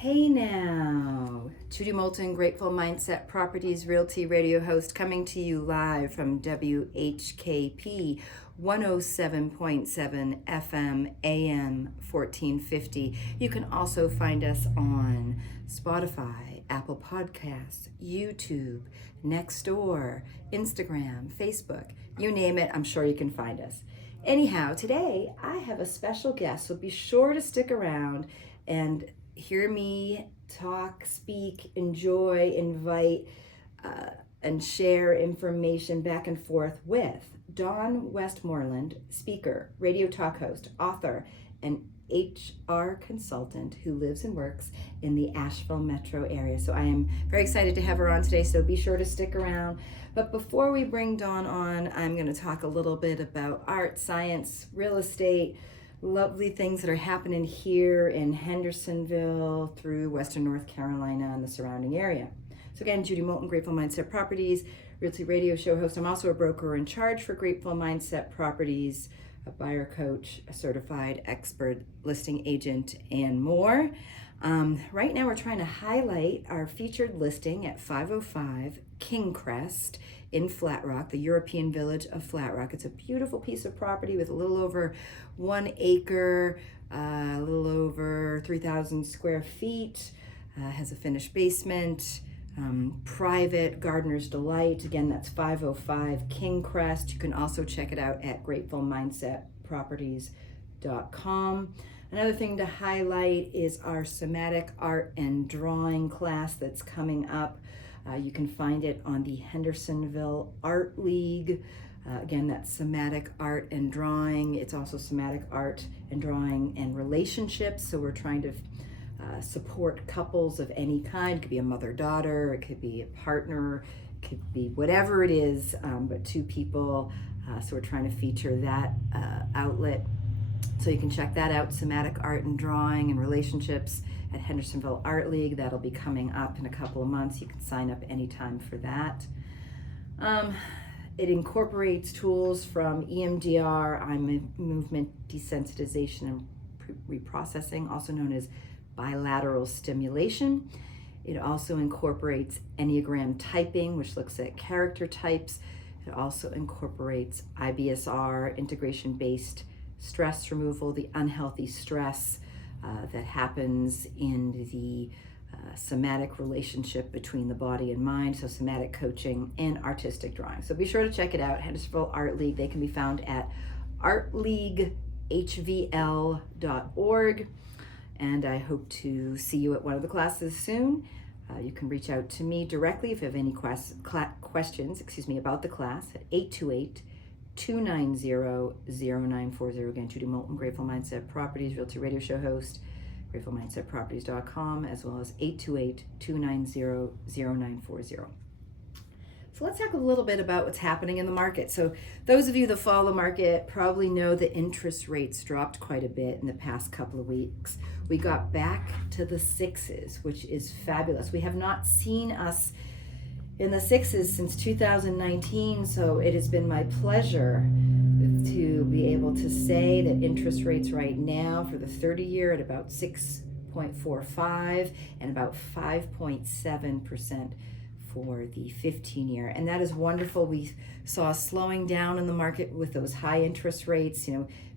Hey now, Judy Moulton, Grateful Mindset Properties Realty Radio host, coming to you live from WHKP 107.7 FM AM 1450. You can also find us on Spotify, Apple Podcasts, YouTube, Nextdoor, Instagram, Facebook, you name it, I'm sure you can find us. Anyhow, today I have a special guest, so be sure to stick around and hear me talk, speak, enjoy, invite, and share information back and forth with Dawn Westmoreland, speaker, radio talk host, author, and HR consultant who lives and works in the Asheville metro area. So I am very excited to have her on today, so be sure to stick around. But before we bring Dawn on, I'm going to talk a little bit about art, science, real estate, lovely things that are happening here in Hendersonville through Western North Carolina and the surrounding area. So again, Judy Moulton, Grateful Mindset Properties, Realty Radio Show host. I'm also a broker in charge for Grateful Mindset Properties, a buyer coach, a certified expert listing agent, and more. Right now we're trying to highlight our featured listing at 505 Kingcrest in Flat Rock, the European village of Flat Rock. It's a beautiful piece of property with a little over 1 acre, a little over 3,000 square feet, has a finished basement, private, Gardener's Delight. Again, that's 505 Kingcrest. You can also check it out at gratefulmindsetproperties.com. Another thing to highlight is our somatic art and drawing class that's coming up. You can find it on the Hendersonville Art League. Again, that's somatic art and drawing. It's also somatic art and drawing and relationships. So we're trying to support couples of any kind. It could be a mother-daughter, it could be a partner, it could be whatever it is, but two people. So we're trying to feature that outlet. So you can check that out, somatic art and drawing and relationships at Hendersonville Art League. That'll be coming up in a couple of months. You can sign up anytime for that. It incorporates tools from EMDR, eye movement desensitization and reprocessing, also known as bilateral stimulation. It also incorporates Enneagram typing, which looks at character types. It also incorporates IBSR, integration-based stress removal, the unhealthy stress that happens in the somatic relationship between the body and mind, so somatic coaching and artistic drawing. So be sure to check it out, Hendersonville Art League. They can be found at artleaguehvl.org, and I hope to see you at one of the classes soon. You can reach out to me directly if you have any questions about the class at 828-290-0940. Again, Judy Moulton, Grateful Mindset Properties, Realty Radio Show host, gratefulmindsetproperties.com, as well as 828-290-0940. So let's talk a little bit about what's happening in the market. So those of you that follow the market probably know that interest rates dropped quite a bit in the past couple of weeks. We got back to the sixes, which is fabulous. We have not seen us in the sixes since 2019, so it has been my pleasure to be able to say that interest rates right now for the 30-year at about 6.45 and about 5.7% for the 15-year. And that is wonderful. We saw a slowing down in the market with those high interest rates.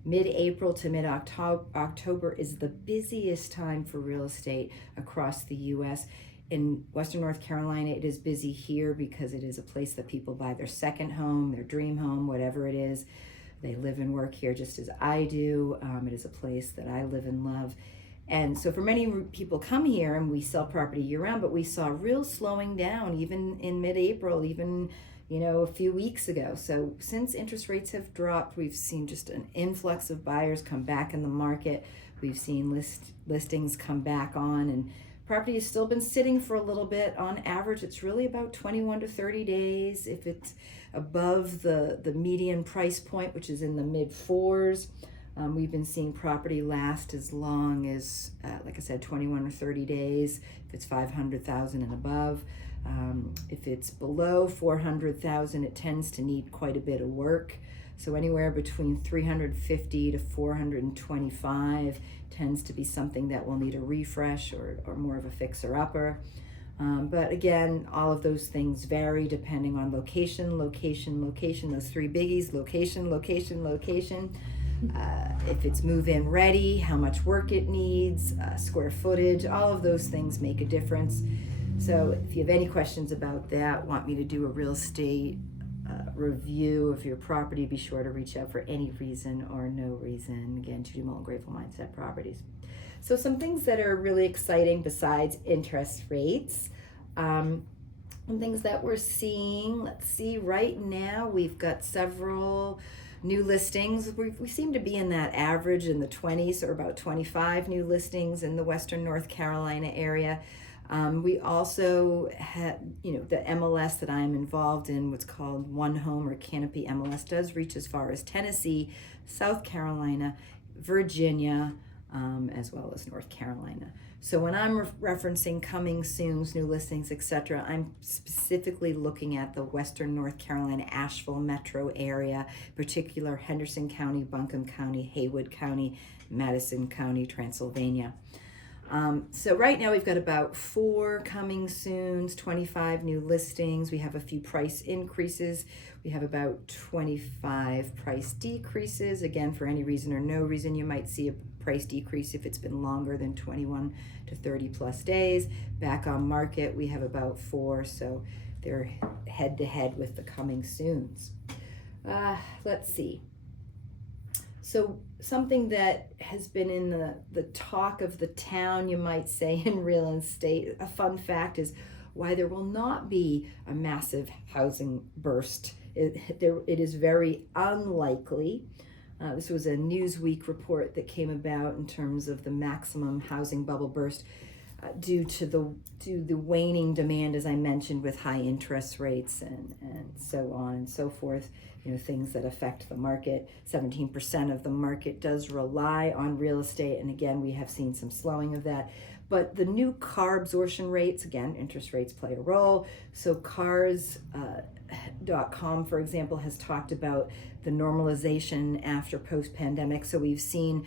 Mid-April to mid-October is the busiest time for real estate across the U.S. In Western North Carolina, it is busy here because it is a place that people buy their second home, their dream home, whatever it is. They live and work here just as I do. It is a place that I live and love. And so for many people come here and we sell property year round, but we saw real slowing down even in mid-April, even a few weeks ago. So since interest rates have dropped, we've seen just an influx of buyers come back in the market. We've seen listings come back on, and property has still been sitting for a little bit. On average, it's really about 21 to 30 days. If it's above the median price point, which is in the mid fours, we've been seeing property last as long as, like I said, 21 or 30 days, if it's 500,000 and above. If it's below 400,000, it tends to need quite a bit of work. So anywhere between 350 to 425 tends to be something that will need a refresh or more of a fixer-upper. But again, all of those things vary depending on location, those three biggies: location, location. If it's move-in ready, how much work it needs, square footage, all of those things make a difference. So if you have any questions about that, want me to do a real estate review of your property, be sure to reach out for any reason or no reason. Again, Judy Mullen, Grateful Mindset Properties. So some things that are really exciting besides interest rates, some things that we're seeing. Let's see, right now we've got several new listings. We seem to be in that average in the 20s, or about 25 new listings in the Western North Carolina area. We also had, the MLS that I'm involved in, what's called One Home or Canopy MLS, does reach as far as Tennessee, South Carolina, Virginia, as well as North Carolina. So when I'm referencing coming soons, new listings, etc., I'm specifically looking at the Western North Carolina, Asheville metro area, particular Henderson County, Buncombe County, Haywood County, Madison County, Transylvania. So right now we've got about 4 coming soons, 25 new listings. We have a few price increases. We have about 25 price decreases. Again, for any reason or no reason, you might see a price decrease if it's been longer than 21 to 30 plus days. Back on market, we have about 4, so they're head to head with the coming soons. Let's see. So something that has been in the talk of the town, you might say, in real estate, a fun fact is why there will not be a massive housing burst. It is very unlikely. This was a Newsweek report that came about in terms of the maximum housing bubble burst due to the waning demand, as I mentioned, with high interest rates and so on and so forth. Things that affect the market. 17% of the market does rely on real estate, and again, we have seen some slowing of that. But the new car absorption rates, again, interest rates play a role. So cars.com, for example, has talked about the normalization after post-pandemic. So we've seen,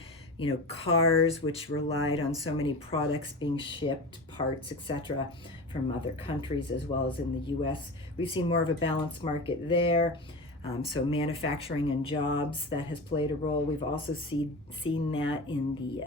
cars which relied on so many products being shipped, parts, etc., from other countries as well as in the U.S. We've seen more of a balanced market there. So manufacturing and jobs, that has played a role. We've also seen that in the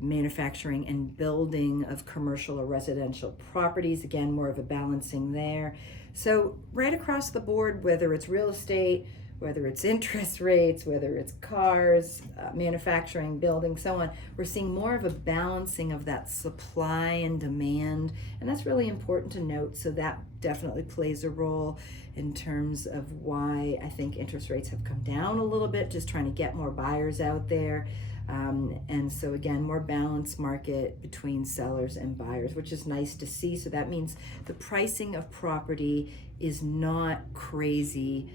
manufacturing and building of commercial or residential properties. Again, more of a balancing there. So right across the board, whether it's real estate, whether it's interest rates, whether it's cars, manufacturing, building, so on, we're seeing more of a balancing of that supply and demand. And that's really important to note. So that definitely plays a role in terms of why I think interest rates have come down a little bit, just trying to get more buyers out there. And so again, more balanced market between sellers and buyers, which is nice to see. So that means the pricing of property is not crazy.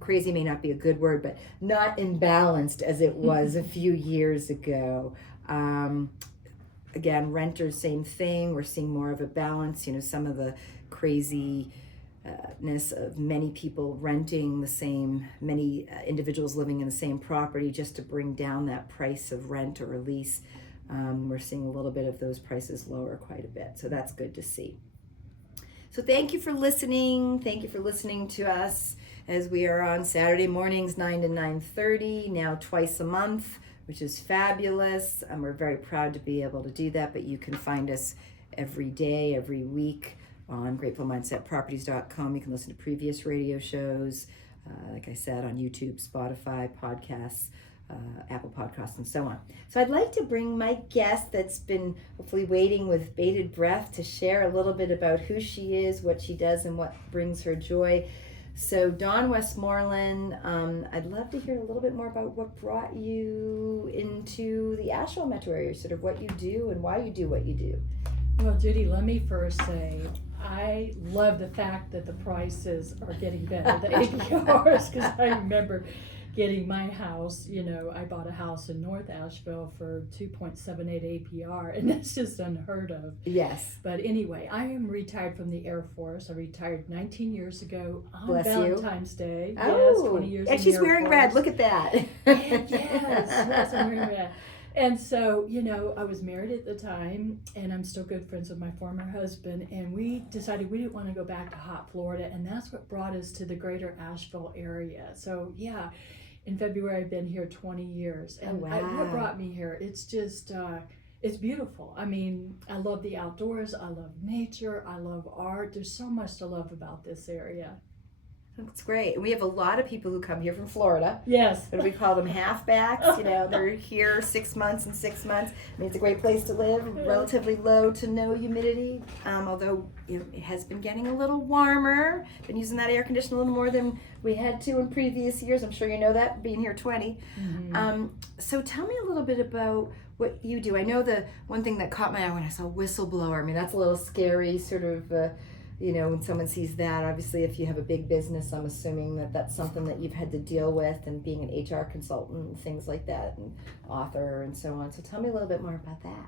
Crazy may not be a good word, but not imbalanced as it was a few years ago. Again, renters, same thing. We're seeing more of a balance. Some of the craziness of many people renting the same, many individuals living in the same property just to bring down that price of rent or a lease. We're seeing a little bit of those prices lower quite a bit. So that's good to see. So thank you for listening. Thank you for listening to us as we are on Saturday mornings, 9 to 9:30, now twice a month, which is fabulous. We're very proud to be able to do that, but you can find us every day, every week on gratefulmindsetproperties.com. You can listen to previous radio shows, like I said, on YouTube, Spotify, podcasts, Apple Podcasts, and so on. So I'd like to bring my guest that's been hopefully waiting with bated breath to share a little bit about who she is, what she does, and what brings her joy. So Dawn Westmoreland, I'd love to hear a little bit more about what brought you into the Asheville metro area, sort of what you do and why you do what you do. Well, Judy, let me first say I love the fact that the prices are getting better, the APRs, because I remember getting my house, I bought a house in North Asheville for 2.78 APR, and that's just unheard of. Yes. But anyway, I am retired from the Air Force. I retired 19 years ago on Bless Valentine's Day. Oh, yes, 20 years and in she's the Air wearing red. Force. Look at that. Yes, I'm wearing red. And so, I was married at the time, and I'm still good friends with my former husband, and we decided we didn't want to go back to hot Florida, and that's what brought us to the greater Asheville area. So, yeah, in February, I've been here 20 years. And Oh, wow. what brought me here? It's just, it's beautiful. I mean, I love the outdoors. I love nature. I love art. There's so much to love about this area. That's great. And we have a lot of people who come here from Florida. Yes. But we call them halfbacks. They're here 6 months and 6 months. I mean, it's a great place to live. Relatively low to no humidity. Although it has been getting a little warmer. Been using that air conditioner a little more than we had to in previous years. I'm sure you know that, being here 20. Mm-hmm. So tell me a little bit about what you do. I know the one thing that caught my eye when I saw whistleblower. I mean, that's a little scary, sort of. When someone sees that, obviously, if you have a big business, I'm assuming that that's something that you've had to deal with, and being an HR consultant and things like that, and author and so on. So tell me a little bit more about that.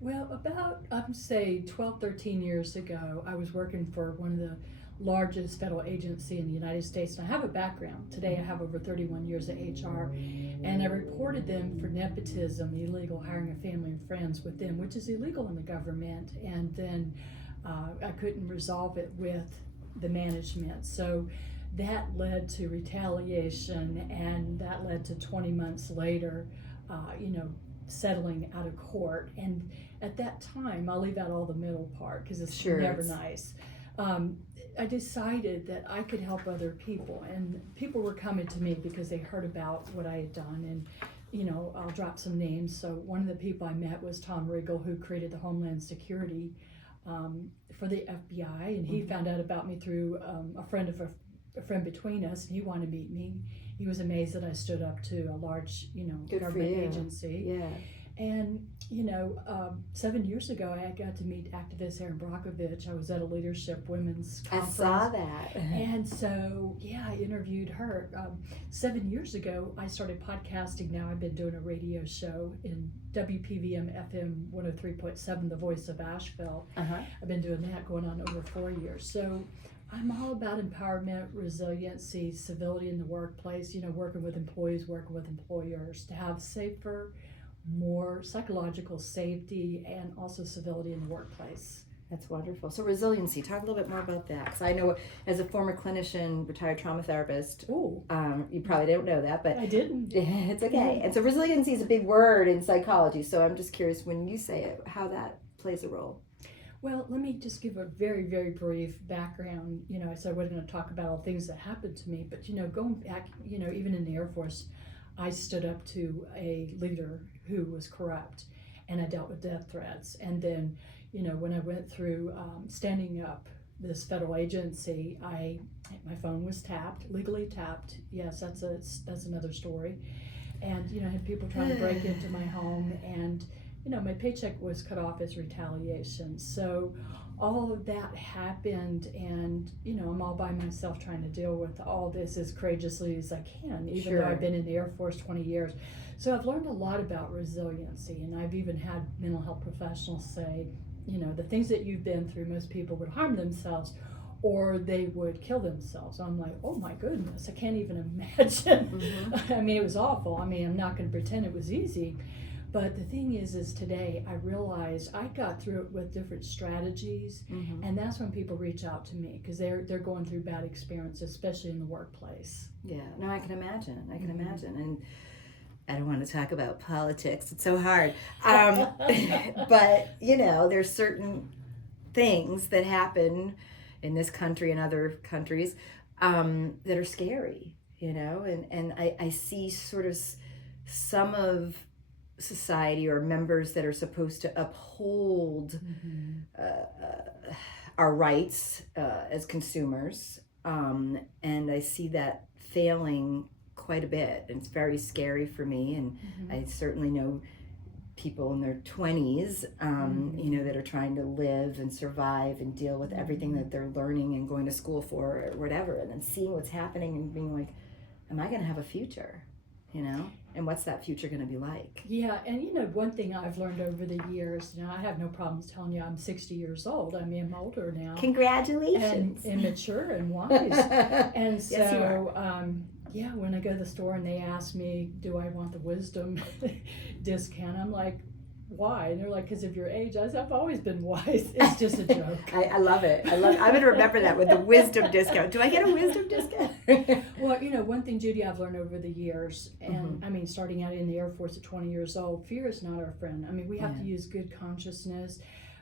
Well, about, I'd say 12, 13 years ago, I was working for one of the largest federal agency in the United States. And I have a background. Today I have over 31 years of HR, and I reported them for nepotism, illegal hiring of family and friends with them, which is illegal in the government. And then I couldn't resolve it with the management. So that led to retaliation, and that led to 20 months later, settling out of court. And at that time, I'll leave out all the middle part because it's never nice. I decided that I could help other people, and people were coming to me because they heard about what I had done. And I'll drop some names. So one of the people I met was Tom Riegel, who created the Homeland Security for the FBI, and he found out about me through a friend of a friend between us, and he wanted to meet me. He was amazed that I stood up to a large, government agency. Yeah. And 7 years ago, I got to meet activist Erin Brockovich. I was at a leadership women's conference. I saw that. And so, I interviewed her. 7 years ago, I started podcasting. Now I've been doing a radio show in WPVM FM 103.7, the voice of Asheville. I've been doing that going on over 4 years. So I'm all about empowerment, resiliency, civility in the workplace, working with employees, working with employers to have safer, more psychological safety, and also civility in the workplace. That's wonderful. So resiliency, talk a little bit more about that. Because I know as a former clinician, retired trauma therapist, you probably don't know that, but I didn't. It's okay. And so resiliency is a big word in psychology. So I'm just curious, when you say it, how that plays a role. Well, let me just give a very, very brief background. I said I wasn't going to talk about all things that happened to me, but going back, even in the Air Force, I stood up to a leader who was corrupt, and I dealt with death threats. And then, when I went through standing up this federal agency, my phone was tapped, legally tapped. Yes, that's another story. And I had people trying to break into my home, and my paycheck was cut off as retaliation. So all of that happened, and I'm all by myself trying to deal with all this as courageously as I can, even though I've been in the Air Force 20 years. So I've learned a lot about resiliency, and I've even had mental health professionals say, the things that you've been through, most people would harm themselves or they would kill themselves. I'm like, oh my goodness, I can't even imagine. I mean, it was awful. I mean, I'm not going to pretend it was easy. But the thing is today I realized I got through it with different strategies, and that's when people reach out to me because they're going through bad experiences, especially in the workplace. Yeah, no, I can imagine. And I don't want to talk about politics. It's so hard. But, there's certain things that happen in this country and other countries that are scary, and I see sort of some of society or members that are supposed to uphold our rights as consumers, and I see that failing quite a bit, and it's very scary for me. And I certainly know people in their 20s that are trying to live and survive and deal with everything that they're learning and going to school for or whatever, and then seeing what's happening and being like, am I going to have a future? And what's that future going to be like? Yeah, and one thing I've learned over the years, I have no problems telling you I'm 60 years old. I mean, I'm older now. Congratulations. And mature and wise. And so, yes, you are. When I go to the store and they ask me, do I want the wisdom discount? I'm like, why? And they're like, because of your age. I said, I've always been wise. It's just a joke. I love it. I'm going to remember that with the wisdom discount. Do I get a wisdom discount? Well, one thing, Judy, I've learned over the years, and I mean, starting out in the Air Force at 20 years old, fear is not our friend. I mean, we have to use good consciousness.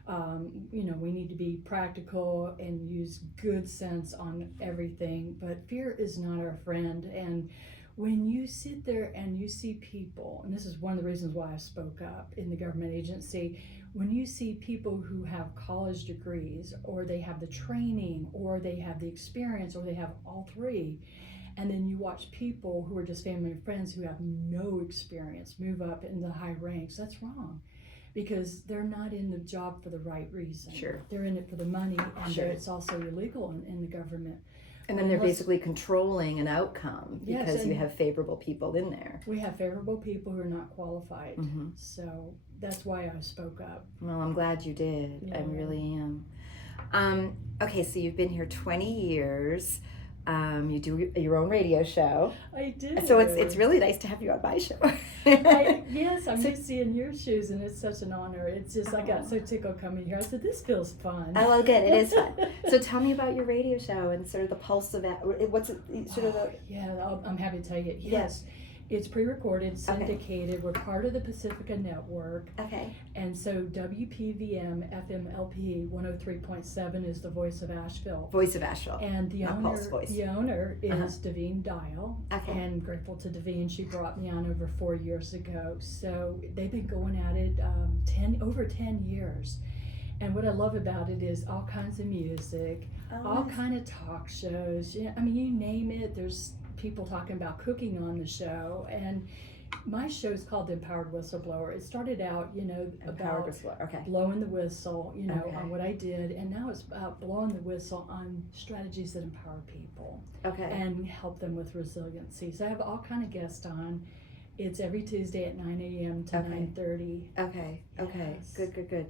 We need to be practical and use good sense on everything, but fear is not our friend. And when you sit there and you see people, and this is one of the reasons why I spoke up in the government agency, when you see people who have college degrees, or they have the training, or they have the experience, or they have all three, and then you watch people who are just family and friends who have no experience move up in the high ranks, that's wrong. Because they're not in the job for the right reason. Sure. They're in it for the money, and sure. It's also illegal in the government. And then they're basically controlling an outcome because you have favorable people in there. We have favorable people who are not qualified. So that's why I spoke up. Well, I'm glad you did. Yeah. I really am. Okay, so you've been here 20 years. You do your own radio show. I do. So it's really nice to have you on my show. Yes, I'm used to seeing your shoes, and it's such an honor. It's just, I got so tickled coming here. I said, this feels fun. Oh, well, good. It is fun. So tell me about your radio show and sort of the pulse of it. What's it, sort of the... Yeah, I'm happy to tell you. Yes. It's pre-recorded, syndicated. Okay. We're part of the Pacifica Network. Okay. And so WPVM FMLP 103.7 is the voice of Asheville. Voice of Asheville. And the owner is Davine Dial. Okay. And grateful to Davine. She brought me on over 4 years ago. So they've been going at it over 10 years. And what I love about it is all kinds of music, all kind of talk shows. I mean, you name it, there's people talking about cooking on the show. And my show is called The Empowered Whistleblower. It started out, about blowing the whistle, on what I did. And now it's about blowing the whistle on strategies that empower people and help them with resiliency. So I have all kind of guests on. It's every Tuesday at 9 a.m. to 9:30. Okay. Yes. Good.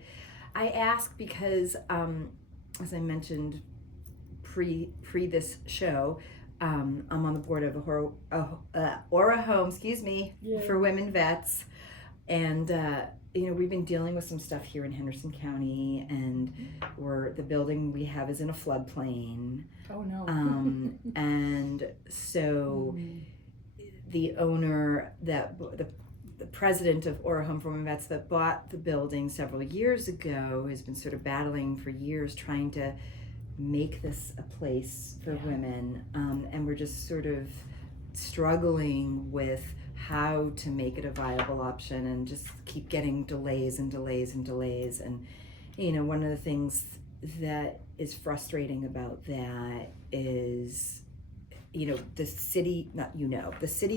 I ask because, as I mentioned pre this show, I'm on the board of Aura Home, for women vets, and we've been dealing with some stuff here in Henderson County, and the building we have is in a floodplain. Oh no! And so the owner, the president of Aura Home for Women Vets that bought the building several years ago, has been sort of battling for years trying to make this a place for women, and we're just sort of struggling with how to make it a viable option, and just keep getting delays. And one of the things that is frustrating about that is the city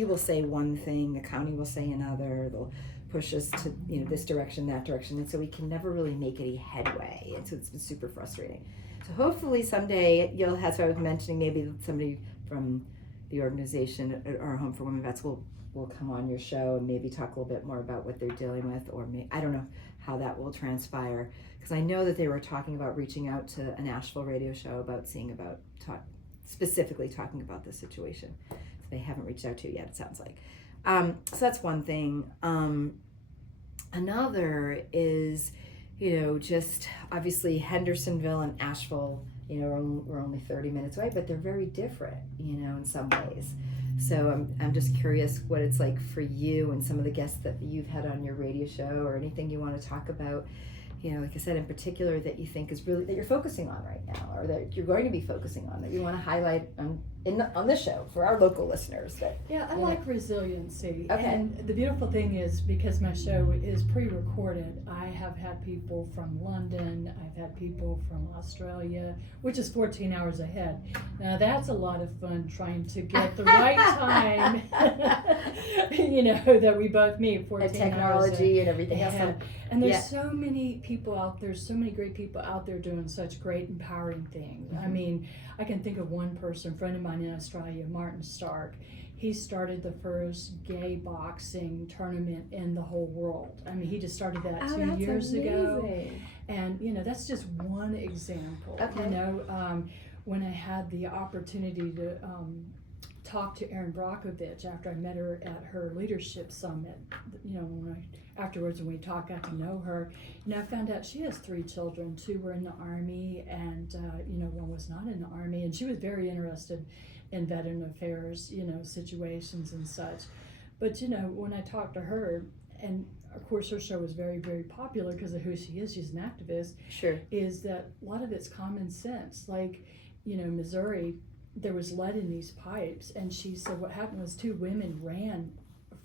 will say one thing, the county will say another, they'll push us to this direction, that direction, and so we can never really make any headway, and so it's been super frustrating. So hopefully someday you'll have, so I was mentioning, maybe somebody from the organization at Our Home for Women Vets will come on your show and maybe talk a little bit more about what they're dealing with, or I don't know how that will transpire, because I know that they were talking about reaching out to a Nashville radio show about specifically talking about this situation. So they haven't reached out to you yet, it sounds like. So that's one thing. Another is, just obviously Hendersonville and Asheville, we're only 30 minutes away, but they're very different, in some ways. So I'm just curious what it's like for you and some of the guests that you've had on your radio show, or anything you want to talk about, like I said, in particular, that you think is really, that you're focusing on right now, or that you're going to be focusing on, that you want to highlight on this show for our local listeners. I like resiliency. Okay. And the beautiful thing is, because my show is pre-recorded, I have had people from London, I've had people from Australia, which is 14 hours ahead. Now that's a lot of fun, trying to get the right time, that we both meet 14 and technology hours and everything else. And there's so many people out there, so many great people out there doing such great, empowering things. I mean, I can think of one person, a friend of mine, mine in Australia, Martin Stark. He started the first gay boxing tournament in the whole world. I mean, he just started that 2 years ago. And, that's just one example. Okay. When I had the opportunity to talk to Erin Brockovich after I met her at her leadership summit, afterwards when we talked, got to know her, I found out she has 3 children. 2 were in the Army, and, 1 was not in the Army. And she was very interested in veteran affairs, situations and such. But, when I talked to her, and of course her show was very, very popular because of who she is, she's an activist. Sure. Is that a lot of it's common sense. Like, Missouri, there was lead in these pipes, and she said what happened was 2 women ran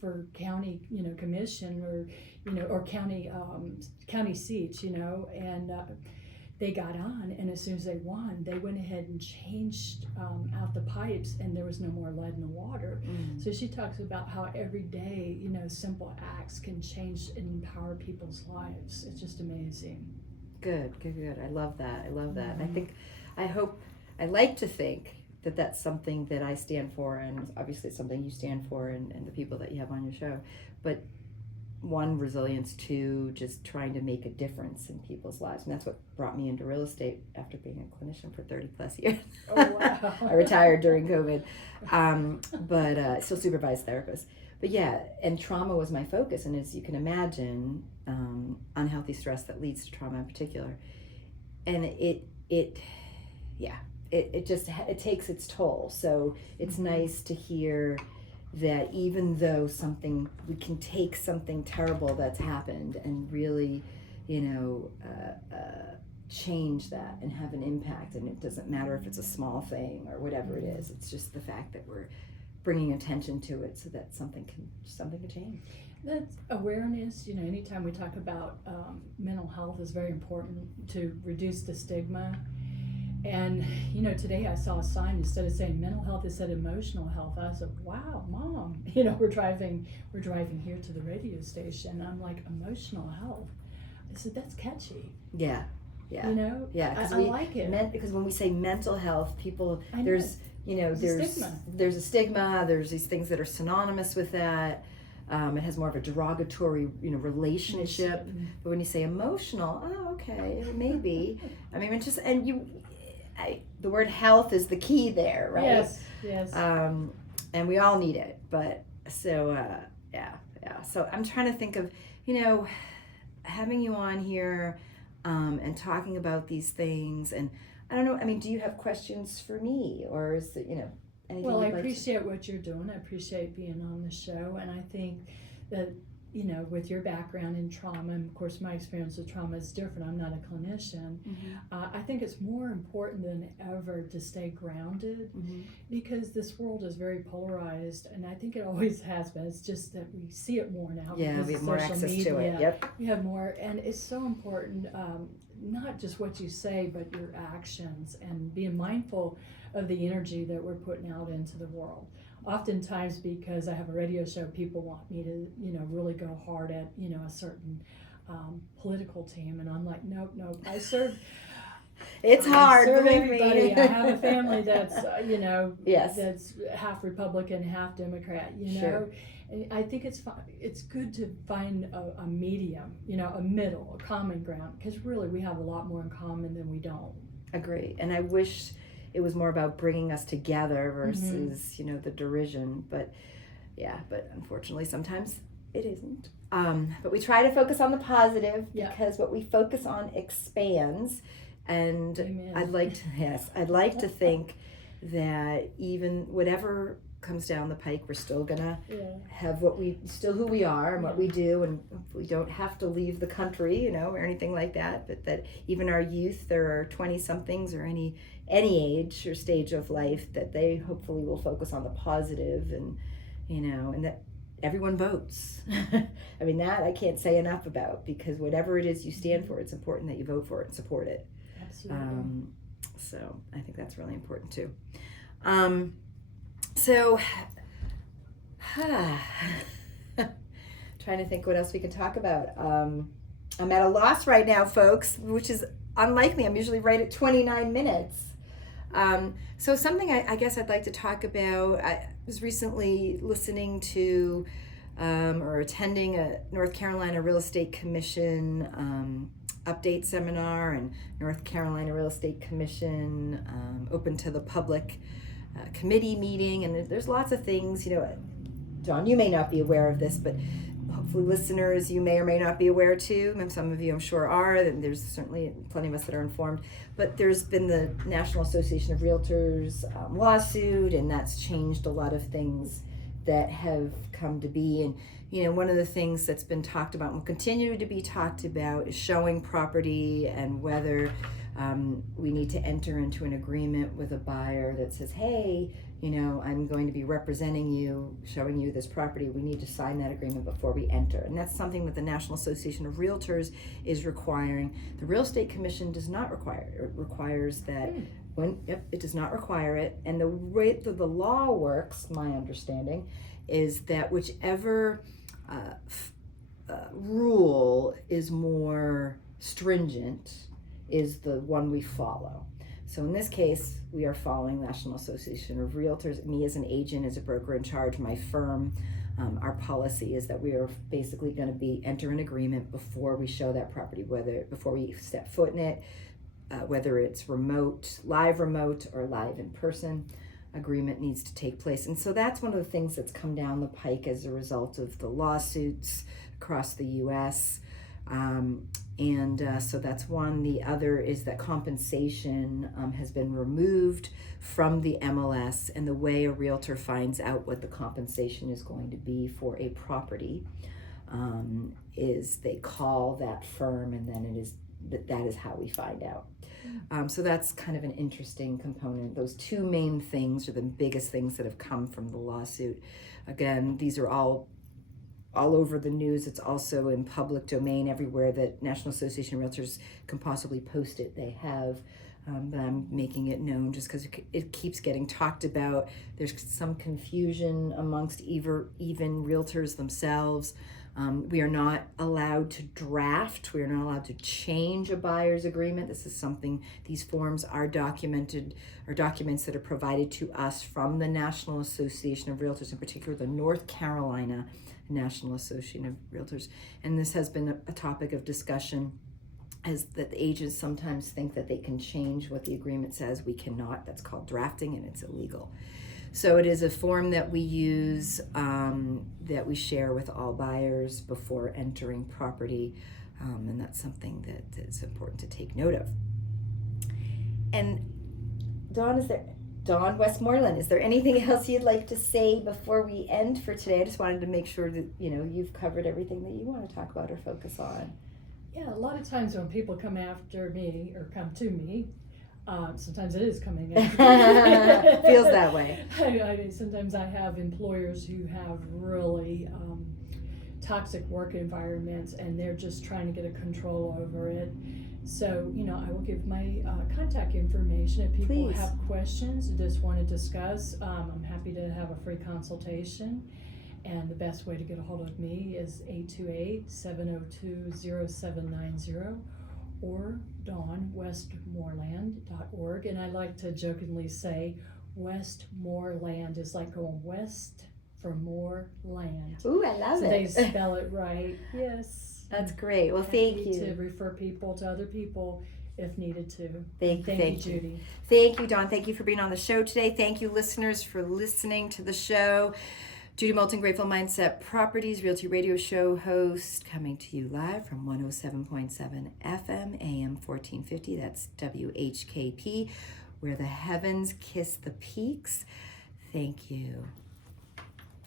for county, commission or county seats, and they got on, and as soon as they won, they went ahead and changed out the pipes, and there was no more lead in the water. So she talks about how every day, simple acts can change and empower people's lives. It's just amazing. Good. I love that. And I like to think that that's something that I stand for, and obviously it's something you stand for, and the people that you have on your show. But 1, resilience, 2, just trying to make a difference in people's lives. And that's what brought me into real estate after being a clinician for 30 plus years. Oh, wow. I retired during COVID, but I still supervise therapists. But yeah, and trauma was my focus. And as you can imagine, unhealthy stress that leads to trauma in particular. And it takes its toll. So it's nice to hear that even though we can take something terrible that's happened and really, change that and have an impact. And it doesn't matter if it's a small thing or whatever it is. It's just the fact that we're bringing attention to it so that something can change. That's awareness. Anytime we talk about mental health is very important to reduce the stigma. And, today I saw a sign, instead of saying mental health, it said emotional health. I said, wow, Mom, we're driving here to the radio station. I'm like, emotional health. I said, that's catchy. Yeah. I like it. Because when we say mental health, people, there's a stigma. There's these things that are synonymous with that. It has more of a derogatory, relationship. But when you say emotional, oh, okay, maybe. I mean, the word health is the key there, right? Yes. And we all need it. But so, So I'm trying to think of, having you on here and talking about these things. And I don't know, do you have questions for me, or is it, anything? Well, I appreciate what you're doing. I appreciate being on the show. And I think that, with your background in trauma, and of course my experience with trauma is different. I'm not a clinician. I think it's more important than ever to stay grounded, because this world is very polarized, and I think it always has been. It's just that we see it more now. Yeah, we have more access to it. Yep. We have more, and it's so important, not just what you say, but your actions, and being mindful of the energy that we're putting out into the world. Oftentimes, because I have a radio show, people want me to, really go hard at, a certain political team, and I'm like, nope. I serve. It's hard. Serve everybody. I have a family that's, yes, that's half Republican, half Democrat. Sure. And I think it's good to find a medium, a middle, a common ground, because really we have a lot more in common than we don't. Agree. And I wish it was more about bringing us together versus, the derision. But unfortunately sometimes it isn't. But we try to focus on the positive, because what we focus on expands. And Amen. I'd like to think that even whatever comes down the pike, we're still gonna have still who we are and what we do, and we don't have to leave the country, or anything like that. But that even our youth, there are 20-somethings or any age or stage of life, that they hopefully will focus on the positive, and and that everyone votes. I mean, that I can't say enough about, because whatever it is you stand for, it's important that you vote for it and support it. Absolutely. So I think that's really important too. So, trying to think what else we can talk about. I'm at a loss right now, folks, which is unlike me. I'm usually right at 29 minutes. So something I guess I'd like to talk about, I was recently listening to or attending a North Carolina Real Estate Commission update seminar, and North Carolina Real Estate Commission open to the public committee meeting, and there's lots of things, Dawn, you may not be aware of this, but hopefully listeners, you may or may not be aware too, and some of you I'm sure are, and there's certainly plenty of us that are informed, but there's been the National Association of Realtors lawsuit, and that's changed a lot of things that have come to be. And one of the things that's been talked about and will continue to be talked about is showing property, and whether we need to enter into an agreement with a buyer that says, hey, I'm going to be representing you, showing you this property. We need to sign that agreement before we enter. And that's something that the National Association of Realtors is requiring. The Real Estate Commission does not require it. It requires that it does not require it. And the way that the law works, my understanding, is that whichever rule is more stringent is the one we follow. So in this case, we are following National Association of Realtors. Me as an agent, as a broker in charge, my firm, our policy is that we are basically going to enter an agreement before we show that property, before we step foot in it, whether it's live remote, or live in person. Agreement needs to take place. And so that's one of the things that's come down the pike as a result of the lawsuits across the U.S. So that's one. The other is that compensation has been removed from the MLS, and the way a realtor finds out what the compensation is going to be for a property is they call that firm, and then that is how we find out. So that's kind of an interesting component. Those two main things are the biggest things that have come from the lawsuit. Again, these are all over the news. It's also in public domain everywhere that National Association of Realtors can possibly post it. They have, but I'm making it known just because it keeps getting talked about. There's some confusion amongst even realtors themselves. We are not allowed to draft. We are not allowed to change a buyer's agreement. This is something, these forms are documents that are provided to us from the National Association of Realtors, in particular the North Carolina National Association of Realtors. And this has been a topic of discussion, as that the agents sometimes think that they can change what the agreement says. We cannot. That's called drafting, and it's illegal. So it is a form that we use, that we share with all buyers before entering property, and that's something that is important to take note of. And Dawn Westmoreland, is there anything else you'd like to say before we end for today? I just wanted to make sure that you've covered everything that you want to talk about or focus on. Yeah, a lot of times when people come after me or come to me, sometimes it is coming after me. Feels that way. I mean, sometimes I have employers who have really toxic work environments, and they're just trying to get a control over it. So, I will give my contact information if people Please. have questions, just want to discuss. I'm happy to have a free consultation. And the best way to get a hold of me is 828-702-0790 or dawnwestmoreland.org. And I like to jokingly say Westmoreland is like going west for more land. Ooh, I love so it. They spell it right. Yes. That's great. Well, thank you. To refer people to other people if needed to. Thank you, Judy. Thank you, Dawn. Thank you for being on the show today. Thank you, listeners, for listening to the show. Judy Moulton, Grateful Mindset Properties, Realty Radio Show host, coming to you live from 107.7 FM, AM 1450. That's WHKP, where the heavens kiss the peaks. Thank you.